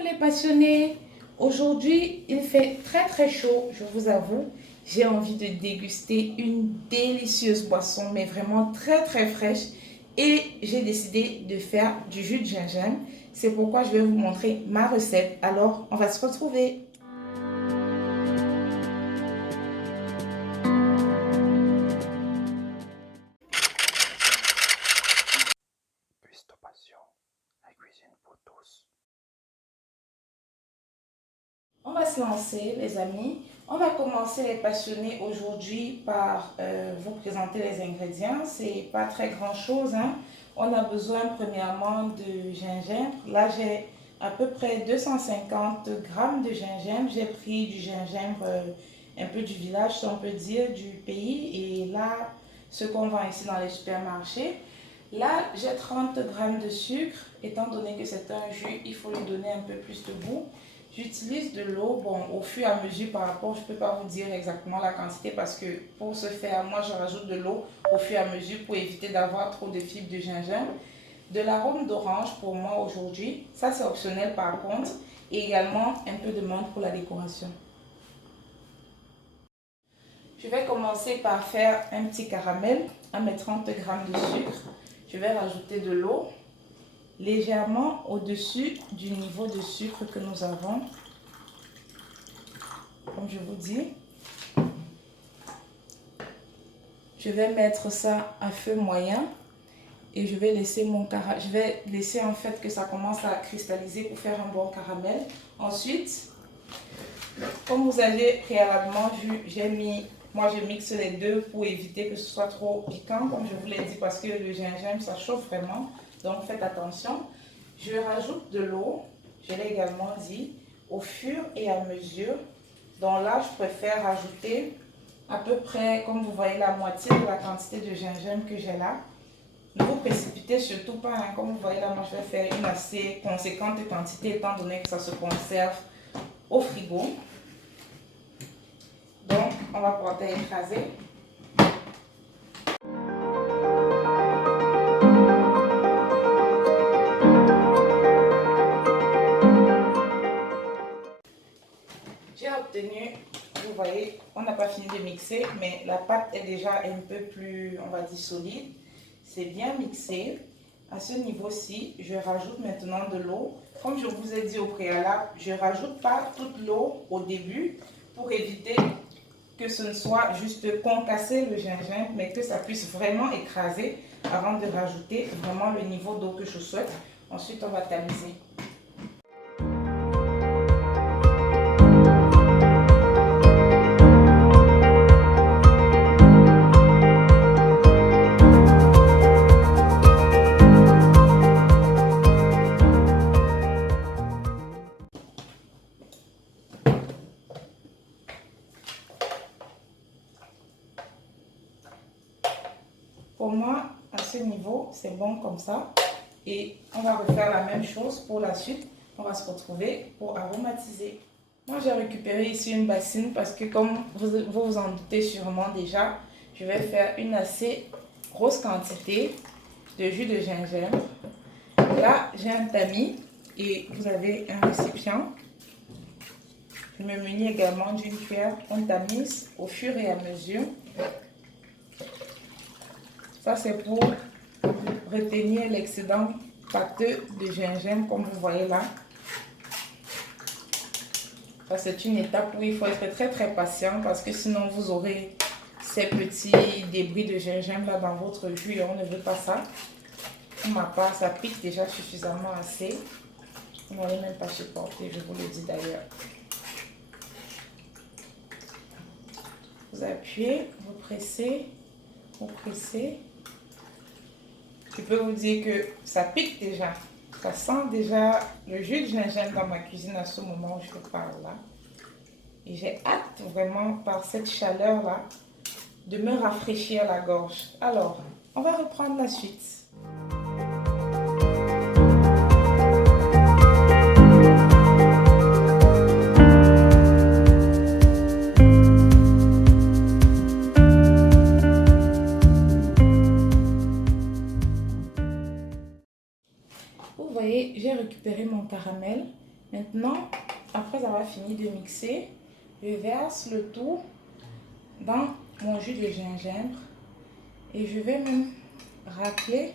Coucou les passionnés, aujourd'hui il fait très chaud, je vous avoue. J'ai envie de déguster une délicieuse boisson, mais vraiment très fraîche. Et j'ai décidé de faire du jus de gingembre. C'est pourquoi je vais vous montrer ma recette. Alors, on va se retrouver. Cuistot Passion, la cuisine pour tous. On va se lancer, les amis. On va commencer les passionnés aujourd'hui par vous présenter les ingrédients. C'est pas très grand chose, hein. On a besoin premièrement de gingembre. Là, j'ai à peu près 250 grammes de gingembre. J'ai pris du gingembre un peu du village, si on peut dire, du pays. Et là, ce qu'on vend ici dans les supermarchés. Là, j'ai 30 grammes de sucre. Étant donné que c'est un jus, il faut lui donner un peu plus de goût. J'utilise de l'eau, bon, au fur et à mesure par rapport, je ne peux pas vous dire exactement la quantité parce que pour ce faire, moi je rajoute de l'eau au fur et à mesure pour éviter d'avoir trop de fibres de gingembre. De l'arôme d'orange pour moi aujourd'hui, ça c'est optionnel par contre, et également un peu de menthe pour la décoration. Je vais commencer par faire un petit caramel à mes 30 g de sucre. Je vais rajouter de l'eau légèrement au-dessus du niveau de sucre que nous avons. Comme je vous dis, je vais mettre ça à feu moyen et je vais laisser en fait que ça commence à cristalliser pour faire un bon caramel. Ensuite, comme vous avez préalablement vu, moi je mixe les deux pour éviter que ce soit trop piquant, comme je vous l'ai dit, parce que le gingembre ça chauffe vraiment, donc faites attention. Je rajoute de l'eau, je l'ai également dit, au fur et à mesure. Donc là, je préfère rajouter à peu près, comme vous voyez, la moitié de la quantité de gingembre que j'ai là. Ne vous précipitez surtout pas, hein. Comme vous voyez là, moi je vais faire une assez conséquente quantité étant donné que ça se conserve au frigo. Donc, on va pouvoir écraser. J'ai obtenu, vous voyez, on n'a pas fini de mixer, mais la pâte est déjà un peu plus, on va dire, solide. C'est bien mixé. À ce niveau-ci, je rajoute maintenant de l'eau. Comme je vous ai dit au préalable, je ne rajoute pas toute l'eau au début pour éviter que ce ne soit juste concasser le gingembre, mais que ça puisse vraiment écraser avant de rajouter vraiment le niveau d'eau que je souhaite. Ensuite, on va tamiser. Pour moi, à ce niveau, c'est bon comme ça. Et on va refaire la même chose pour la suite. On va se retrouver pour aromatiser. Moi, j'ai récupéré ici une bassine parce que comme vous en doutez sûrement déjà, je vais faire une assez grosse quantité de jus de gingembre. Là, j'ai un tamis et vous avez un récipient. Je me munis également d'une cuillère. On tamise au fur et à mesure. Ça, c'est pour retenir l'excédent pâteux de gingembre, comme vous voyez là. Ça, c'est une étape où il faut être très patient parce que sinon, vous aurez ces petits débris de gingembre là dans votre jus et on ne veut pas ça. Pour ma part, ça pique déjà suffisamment assez. Vous n'allez même pas supporter, je vous le dis d'ailleurs. Vous appuyez, vous pressez, vous pressez. Je peux vous dire que ça pique déjà. Ça sent déjà le jus de gingembre dans ma cuisine à ce moment où je vous parle là. Et j'ai hâte vraiment par cette chaleur là de me rafraîchir la gorge. Alors, on va reprendre la suite. Vous voyez, j'ai récupéré mon caramel Maintenant, après avoir fini de mixer, je verse le tout dans mon jus de gingembre et je vais même racler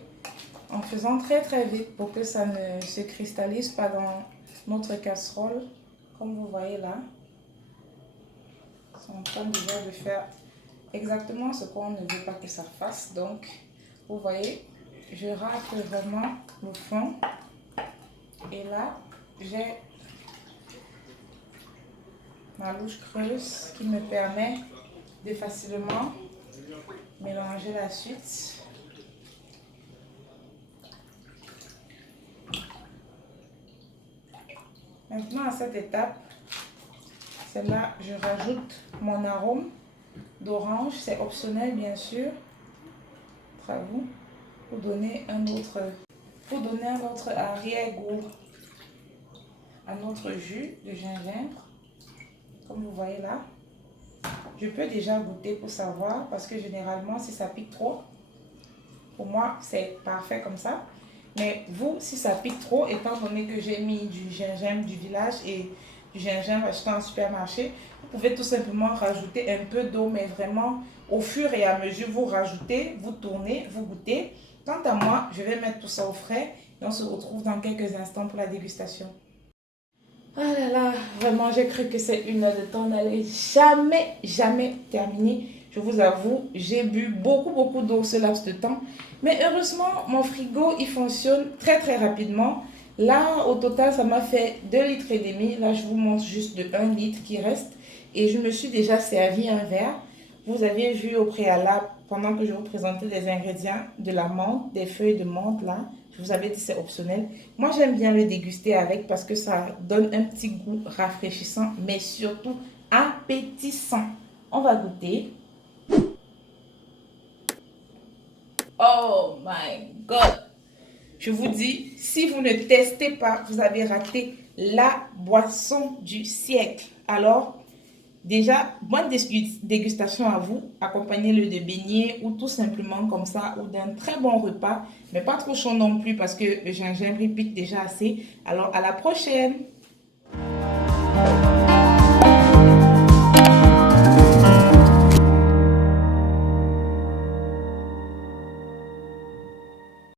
en faisant très vite pour que ça ne se cristallise pas dans notre casserole. Comme vous voyez là, c'est en train déjà de faire exactement ce qu'on ne veut pas que ça fasse. Donc, vous voyez, je racle vraiment le fond. Et là, j'ai ma louche creuse qui me permet de facilement mélanger la suite. Maintenant, à cette étape, c'est là je rajoute mon arôme d'orange. C'est optionnel, bien sûr. À vous, pour donner un autre arrière-goût à notre jus de gingembre. Comme vous voyez là, je peux déjà goûter pour savoir, parce que généralement, si ça pique trop, pour moi, c'est parfait comme ça. Mais vous, si ça pique trop, étant donné que j'ai mis du gingembre du village et du gingembre acheté en supermarché, vous pouvez tout simplement rajouter un peu d'eau, mais vraiment au fur et à mesure, vous rajoutez, vous tournez, vous goûtez. Quant à moi, je vais mettre tout ça au frais et on se retrouve dans quelques instants pour la dégustation. Ah là là, vraiment, j'ai cru que cette 1 heure de temps n'allait jamais terminer. Je vous avoue, j'ai bu beaucoup d'eau ce laps de temps. Mais heureusement, mon frigo, il fonctionne très rapidement. Là, au total, ça m'a fait 2,5 litres. Là, je vous montre juste de 1 litre qui reste. Et je me suis déjà servi un verre. Vous aviez vu au préalable, pendant que je vous présentais les ingrédients, de la menthe, des feuilles de menthe là. Je vous avais dit c'est optionnel. Moi, j'aime bien le déguster avec parce que ça donne un petit goût rafraîchissant, mais surtout appétissant. On va goûter. Oh my God! Je vous dis, si vous ne testez pas, vous avez raté la boisson du siècle. Alors, déjà, bonne dégustation à vous. Accompagnez-le de beignets ou tout simplement comme ça ou d'un très bon repas. Mais pas trop chaud non plus parce que le gingembre il pique déjà assez. Alors, à la prochaine!